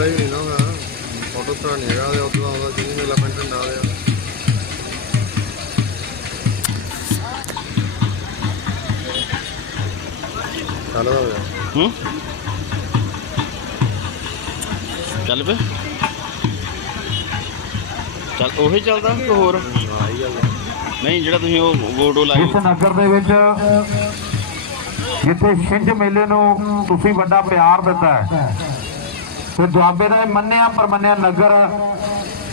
ਮੇਲਾ ਹੀ ਨਹੀਂ ਨਾ ਹੋਇਆ ਫੋਟੋ ਤਾਂ ਨਹੀਂ ਹੈਗਾ ਤੇ ਉਦੋਂ ਆਉਂਦਾ ਸੀ ਮੇਲਾ ਪਿੰਡ ਢੰਡਾ ਦੇ ਚੱਲਦਾ ਹੋਇਆ ਹੂੰ? ਚੱਲ ਪਏ ਚੱਲ ਉਹੀ ਚੱਲਦਾ ਕਿ ਹੋਰ। ਨਹੀਂ ਜਿਹੜਾ ਤੁਸੀਂ ਉਹ ਗੋਡੋ ਲਾਈ। ਇਸ ਨਗਰ ਦੇ ਵਿੱਚ ਜਿੱਥੇ ਛਿੰਝ ਮੇਲੇ ਨੂੰ ਤੁਸੀਂ ਵੱਡਾ ਪਿਆਰ ਦਿੱਤਾ ਹੈ। ਤੇ ਦੁਆਬੇ ਦਾ ਇਹ ਮੰਨਿਆ ਨਗਰ,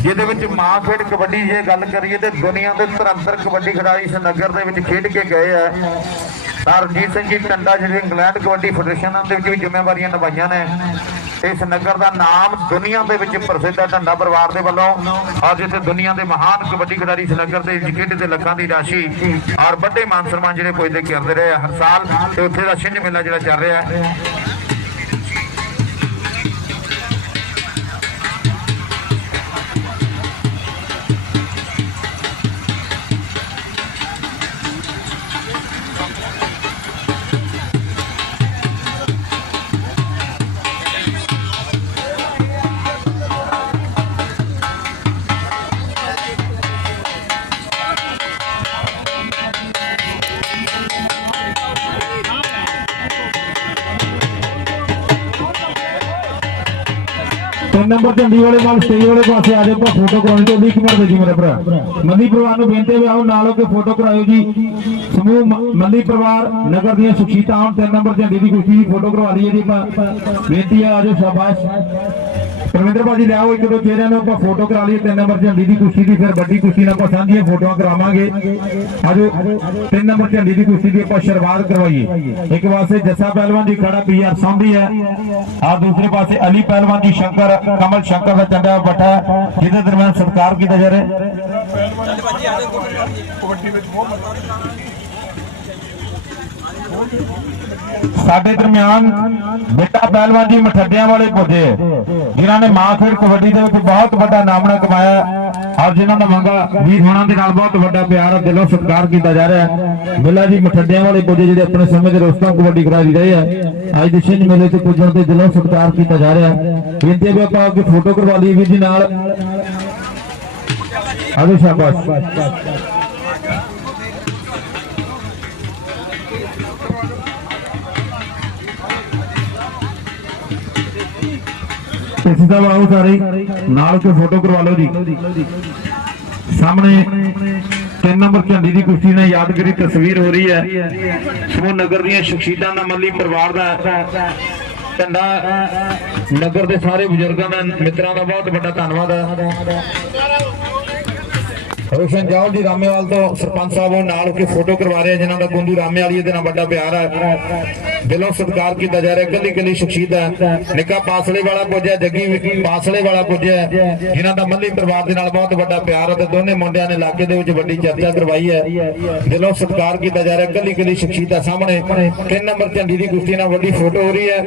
ਜਿਹਦੇ ਵਿੱਚ ਮਾਂ ਖੇਡ ਕਬੱਡੀ ਜੇ ਗੱਲ ਕਰੀਏ ਤੇ ਦੁਨੀਆ ਦੇ ਧਰੰਤਰ ਕਬੱਡੀ ਖਿਡਾਰੀ ਇਸ ਨਗਰ ਦੇ ਵਿੱਚ ਖੇਡ ਕੇ ਗਏ ਆ। ਤਾਂ ਰਣਜੀਤ ਸਿੰਘ ਜੀ ਟੰਡਾ ਜਿਹੜੇ ਇੰਗਲੈਂਡ ਕਬੱਡੀ ਫੈਡਰੇਸ਼ਨ ਦੇ ਵਿੱਚ ਵੀ ਜ਼ਿੰਮੇਵਾਰੀਆਂ ਨਿਭਾਈਆਂ ਨੇ। ਇਸ ਨਗਰ ਦਾ ਨਾਮ ਦੁਨੀਆ ਦੇ ਵਿੱਚ ਪ੍ਰਸਿੱਧ ਹੈ ਢੰਡਾ ਪਰਿਵਾਰ ਦੇ ਵੱਲੋਂ। ਅੱਜ ਇੱਥੇ ਦੁਨੀਆ ਦੇ ਮਹਾਨ ਕਬੱਡੀ ਖਿਡਾਰੀ ਇਸ ਨਗਰ ਦੇ ਖੇਡ ਦੇ ਲੱਖਾਂ ਦੀ ਰਾਸ਼ੀ ਔਰ ਵੱਡੇ ਮਾਨ ਸਨਮਾਨ ਜਿਹੜੇ ਪੁੱਜਦੇ ਕਰਦੇ ਰਹੇ ਆ ਹਰ ਸਾਲ। ਤੇ ਉੱਥੇ ਦਾ ਛਿੰਝ ਮੇਲਾ ਜਿਹੜਾ ਚੱਲ ਰਿਹਾ ਹੈ। ਤਿੰਨ ਨੰਬਰ ਝੰਡੀ ਵਾਲੇ ਨਾਲ ਸਟੇਜ ਵਾਲੇ ਪਾਸੇ ਆ ਜਾਓ, ਆਪਾਂ ਫੋਟੋ ਕਰਾਉਣੀ ਤੇ ਉਹਦੀ ਕਮਰ ਦੇ ਜੀ ਮੇਰੇ ਭਰਾ? ਮੰਦੀ ਪਰਿਵਾਰ ਨੂੰ ਬੇਨਤੀ ਹੈ ਵੀ ਆਓ ਨਾਲ ਹੋ ਕੇ ਫੋਟੋ ਕਰਾਇਓ ਜੀ। ਸਮੂਹ ਮ- ਮੰਦੀ ਪਰਿਵਾਰ, ਨਗਰ ਦੀਆਂ ਸੁਖੀਤਾ ਆਉਣ, ਤਿੰਨ ਨੰਬਰ ਝੰਡੀ ਦੀ ਕੁਸ਼ਤੀ ਦੀ ਫੋਟੋ ਕਰਵਾ ਲਈਏ ਜੀ ਆਪਾਂ। ਬੇਨਤੀ ਆ ਜਾਓ ਸ਼ਾਬਾਸ਼। ਪਰਮਿੰਦਰ ਭਾਜੀ ਲਿਆਓ ਇੱਕ ਦੋ ਚਿਹਰਿਆਂ ਨੂੰ, ਆਪਾਂ ਫੋਟੋ ਕਰਾ ਲਈਏ, ਤਿੰਨ ਨੰਬਰ ਝੰਡੀ ਦੀ ਕੁਸ਼ਤੀ ਦੀ, ਫਿਰ ਵੱਡੀ ਕੁਸ਼ਤੀ ਨਾਲ ਆਪਾਂ ਸਾਂਝੀਆਂ ਫੋਟੋਆਂ ਕਰਾਵਾਂਗੇ। ਆਜੋ, ਤਿੰਨ ਨੰਬਰ ਝੰਡੀ ਦੀ ਕੁਸ਼ਤੀ ਦੀ ਆਪਾਂ ਸ਼ੁਰੂਆਤ ਕਰਵਾਈਏ। ਇੱਕ ਪਾਸੇ ਜੱਸਾ ਪਹਿਲਵਾਨ ਦੀ ਖੜਾ ਪੀਆਰ ਸਾਂਭੀ ਹੈ। ਆ ਦੂਸਰੇ ਪਾਸੇ ਅਲੀ ਪਹਿਲਵਾਨ ਦੀ ਸ਼ੰਕਰ, ਕਮਲ ਸ਼ੰਕਰ ਦਾ ਚੰਗਾ ਬੱਠਾ ਜਿਹਦੇ ਦਰਮਿਆਨ ਸਤਿਕਾਰ ਕੀਤਾ ਜਾ ਰਿਹਾ ਹੈ। ਸਾਡੇ ਦਰਮਿਆਨ ਬੇਟਾ ਪਹਿਲਵਾਨ ਜੀ ਮਠੱਡਿਆਂ ਵਾਲੇ ਪੁੱਜੇ, ਜਿਨ੍ਹਾਂ ਨੇ ਮਾਂ ਖੇਡ ਕਬੱਡੀ ਦੇ ਵਿੱਚ ਬਹੁਤ ਵੱਡਾ ਨਾਮਣਾ ਕਮਾਇਆ। ਔਰ ਜਿਨ੍ਹਾਂ ਦਾ ਮੰਗਾ ਵੀਰ ਹੋਣਾ ਦੇ ਨਾਲ ਬਹੁਤ ਵੱਡਾ ਪਿਆਰ ਔਰ ਦਿਲੋਂ ਸਤਿਕਾਰ ਕੀਤਾ ਜਾ ਰਿਹਾ ਹੈ। ਬਿੱਲਾ ਜੀ ਮਠੱਡਿਆਂ ਵਾਲੇ ਪੁੱਜੇ ਜਿਹੜੇ ਆਪਣੇ ਸਮੇਂ ਦੇ ਰੋਸਤਾਂ ਕਬੱਡੀ ਕਰਾਈ ਰਹੇ ਆ, ਅੱਜ ਦੇ ਛਿੰਝ ਮੇਲੇ ਤੇ ਪੁੱਜਣ ਤੇ ਦਿਲੋਂ ਸਤਿਕਾਰ ਕੀਤਾ ਜਾ ਰਿਹਾ ਹੈ। ਬੇਨਤੀ ਵੀ ਆਪਾਂ ਅੱਗੇ ਫੋਟੋ ਕਰਵਾ ਲਈ ਵੀਰ ਜੀ ਨਾਲ। ਆਜੋ ਸ਼ਾਬਾਸ਼। ਇਸੇ ਦਾ ਆਓ ਸਾਰੇ ਨਾਲ ਕੇ ਫੋਟੋ ਕਰਵਾ ਲਓ ਜੀ। ਸਾਹਮਣੇ ਤਿੰਨ ਨੰਬਰ ਝੰਡੀ ਦੀ ਕੁਸ਼ਤੀ ਨਾਲ ਯਾਦਗਾਰੀ ਤਸਵੀਰ ਹੋ ਰਹੀ ਹੈ। ਸਮੂਹ ਨਗਰ ਦੀਆਂ ਸ਼ਖਸੀਅਤਾਂ ਦਾ ਮੱਲੀ ਪਰਿਵਾਰ ਦਾ ਝੰਡਾ ਨਗਰ ਦੇ ਸਾਰੇ ਬਜ਼ੁਰਗਾਂ ਦਾ, ਮਿੱਤਰਾਂ ਦਾ ਬਹੁਤ ਵੱਡਾ ਧੰਨਵਾਦ ਹੈ। ਰੋਸ਼ਨ ਜਾਓ ਜੀ, ਰਾਮੇਵਾਲ ਤੋਂ ਸਰਪੰਚ ਸਾਹਿਬ ਉਹ ਨਾਲ ਕੇ ਫੋਟੋ ਕਰਵਾ ਰਹੇ ਜਿਨ੍ਹਾਂ ਦਾ ਗੁੰਦੂ ਰਾਮੇਵਾਲੀ ਦੇ ਨਾਲ ਵੱਡਾ ਪਿਆਰ ਹੈ। ਦਿਲੋਂ ਸਤਿਕਾਰ ਕੀਤਾ ਜਾ ਰਿਹਾ ਕੱਲੀ ਕੱਲੀ ਸ਼ਖਸੀਅਤ ਹੈ। ਨਿੱਕਾ ਪਾਸਲੇ ਵਾਲਾ ਪੁੱਜਿਆ, ਜੱਗੀ ਪਾਸਲੇ ਵਾਲਾ ਪੁੱਜਿਆ, ਜਿਨ੍ਹਾਂ ਦਾ ਮੱਲੀ ਪਰਿਵਾਰ ਦੇ ਨਾਲ ਬਹੁਤ ਵੱਡਾ ਪਿਆਰ ਹੈ ਤੇ ਦੋਨੇ ਮੁੰਡਿਆਂ ਨੇ ਇਲਾਕੇ ਦੇ ਵਿੱਚ ਵੱਡੀ ਚਰਚਾ ਕਰਵਾਈ ਹੈ। ਦਿਲੋਂ ਸਤਿਕਾਰ ਕੀਤਾ ਜਾ ਰਿਹਾ ਕੱਲੀ ਕੱਲੀ ਸ਼ਖਸੀਅਤ ਹੈ। ਸਾਹਮਣੇ ਤਿੰਨ ਨੰਬਰ ਝੰਡੀ ਦੀ ਕੁਸ਼ਤੀ ਨਾਲ ਵੱਡੀ ਫੋਟੋ ਹੋ ਰਹੀ ਹੈ।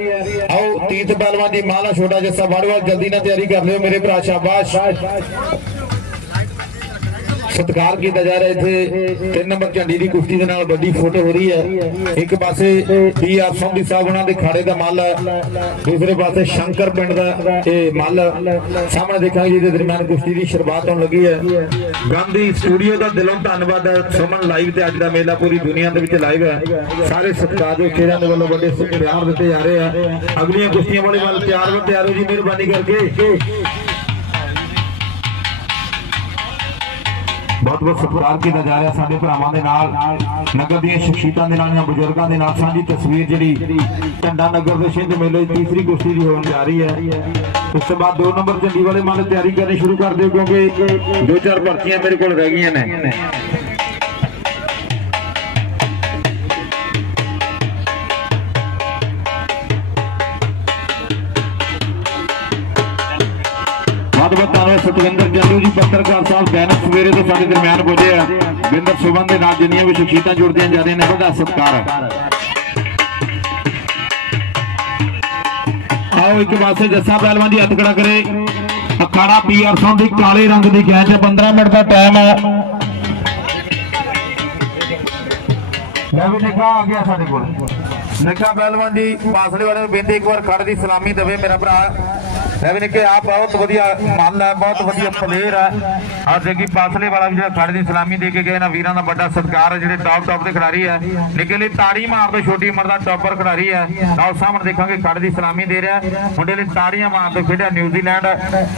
ਆਓ ਤੀਤ ਪਹਿਲਵਾਨ ਦੀ ਮਾਲਾ ਛੋਟਾ ਜੱਸਾ ਬਾੜਵਾਲ ਜਲਦੀ ਨਾਲ ਤਿਆਰੀ ਕਰ ਲਿਓ ਮੇਰੇ ਭਰਾ ਸ਼ਾਬਾਸ਼। ਸਤਿਕਾਰ ਕੀਤਾ ਜਾ ਰਿਹਾ ਇੱਥੇ। ਤਿੰਨ ਨੰਬਰ ਝੰਡੀ ਦੀ ਕੁਸ਼ਤੀ ਦੇ ਨਾਲ ਵੱਡੀ ਫੋਟੋ ਹੋ ਰਹੀ ਹੈ। ਇੱਕ ਪਾਸੇ ਪੀ ਆਰ ਸੰਧੀ ਸਾਹਿਬ ਉਹਨਾਂ ਦੇ ਖਾੜੇ ਦਾ ਮੱਲ ਹੈ। ਦੂਸਰੇ ਪਾਸੇ ਸ਼ੰਕਰ ਪਿੰਡ ਦਾ ਇਹ ਮੱਲ ਸਾਹਮਣੇ ਦੇਖਾਂਗੇ ਜਿਹਦੇ ਦਰਮਿਆਨ ਕੁਸ਼ਤੀ ਦੀ ਸ਼ੁਰੂਆਤ ਹੋਣ ਲੱਗੀ ਹੈ। ਗਾਂਧੀ ਸਟੂਡੀਓ ਦਾ ਦਿਲੋਂ ਧੰਨਵਾਦ ਹੈ। ਸੁਮਨ ਲਾਈਵ ਤੇ ਅੱਜ ਦਾ ਮੇਲਾ ਪੂਰੀ ਦੁਨੀਆ ਦੇ ਵਿੱਚ ਲਾਈਵ ਹੈ। ਸਾਰੇ ਸਤਿਕਾਰਯੋਗ ਚਿਹਰਿਆਂ ਦੇ ਵੱਲੋਂ ਵੱਡੇ ਪਿਆਰ ਦਿੱਤੇ ਜਾ ਰਹੇ ਆ ਅਗਲੀਆਂ ਕੁਸ਼ਤੀਆਂ ਵਾਲੇ ਵੱਲ ਤਿਆਰ ਹੋ ਤਿਆਰ ਹੋ ਜੀ, ਮਿਹਰਬਾਨੀ ਕਰਕੇ। ਬਹੁਤ ਬਹੁਤ ਸਤਿਕਾਰ ਕੀਤਾ ਜਾ ਰਿਹਾ ਸਾਡੇ ਭਰਾਵਾਂ ਦੇ ਨਾਲ, ਨਗਰ ਦੀਆਂ ਸ਼ਖਸੀਅਤਾਂ ਦੇ ਨਾਲ ਜਾਂ ਬਜ਼ੁਰਗਾਂ ਦੇ ਨਾਲ। ਸਾਂਝੀ ਤਸਵੀਰ ਜਿਹੜੀ ਝੰਡਾ ਨਗਰ ਦੇ ਸਿੰਧ ਮੇਲੇ ਦੀ ਤੀਸਰੀ ਕੁਸ਼ਤੀ ਦੀ ਹੋਣ ਜਾ ਰਹੀ ਹੈ। ਉਸ ਤੋਂ ਬਾਅਦ 2 ਨੰਬਰ ਝੰਡੀ ਵਾਲੇ ਮਨ ਤਿਆਰੀ ਕਰਨੀ ਸ਼ੁਰੂ ਕਰ ਦਿਓ ਕਿਉਂਕਿ ਦੋ ਚਾਰ ਭਰਤੀਆਂ ਮੇਰੇ ਕੋਲ ਰਹਿ ਗਈਆਂ ਨੇ। ਬਹੁਤ ਸਤਵਿੰਦਰ ਜੱਲੂ ਜੀ, ਪੱਤਰਕਾਰ ਸਾਹਿਬ ਦੈਨਿਕ ਸਵੇਰੇ ਤੋਂ ਸਾਡੇ ਦਰਮਿਆਨ ਪਹੁੰਚੇ ਆ। ਬਿੰਦਰ ਸੁਬਨ ਦੇ ਨਾਲ ਜਿੰਨੀਆਂ ਵੀ ਸ਼ਖਸੀਅਤਾਂ ਜੁੜਦੀਆਂ ਜਾ ਰਹੀਆਂ ਨੇ ਵੱਡਾ ਸਤਿਕਾਰ ਹੈ ਆਓ ਇੱਕ ਪਾਸੇ ਜੱਸਾ ਪਹਿਲਵਾਨ ਦੀ ਹੱਥ ਖੜਾ ਕਰੇ। ਅਖਾੜਾ ਪੀਆਰ ਸਿੰਘ ਦੀ ਕਾਲੇ ਰੰਗ ਦੀ ਗੈਂਜ 15 ਮਿੰਟ ਦਾ ਟਾਈਮ ਹੈ ਮੈਂ ਵੀ ਨਿਕਾ ਆ ਗਿਆ ਸਾਡੇ ਕੋਲ। ਨਿਕਾ ਪਹਿਲਵਾਨ ਜੀ ਪਾਸਲੇ ਵਾਲੇ ਨੂੰ ਬੇਨਤੀ ਇੱਕ ਵਾਰ ਖੜ ਦੀ ਸਲਾਮੀ ਦੇਵੇ ਮੇਰਾ ਭਰਾ। ਲੈ ਵੀ ਆ ਬਹੁਤ ਵਧੀਆ ਮੱਲ ਹੈ, ਬਹੁਤ ਵਧੀਆ ਪਲੇਅਰ ਹੈ। ਆ ਜੱਗੀ ਪਾਸਲੇ ਵਾਲਾ ਵੀ ਜਿਹੜਾ ਖੜੇ ਦੀ ਸਲਾਮੀ ਦੇ ਕੇ ਗਏ ਨਾ ਵੀਰਾਂ ਦਾ ਵੱਡਾ ਸਤਿਕਾਰ ਹੈ, ਜਿਹੜੇ ਟੌਪ ਟੌਪ ਦੇ ਖਿਡਾਰੀ ਹੈ। ਨਿੱਕੇ ਲਈ ਤਾੜੀ ਮਾਰ ਦੋ ਛੋਟੀ ਉਮਰ ਦਾ ਟੌਪਰ ਖਿਡਾਰੀ ਹੈ। ਨਾਲ ਸਾਹਮਣੇ ਦੇਖਾਂਗੇ ਖੜ ਦੀ ਸਲਾਮੀ ਦੇ ਰਿਹਾ ਮੁੰਡੇ ਲਈ ਤਾੜੀਆਂ ਮਾਰ ਦੋ ਖੇਡਿਆ ਨਿਊਜ਼ੀਲੈਂਡ।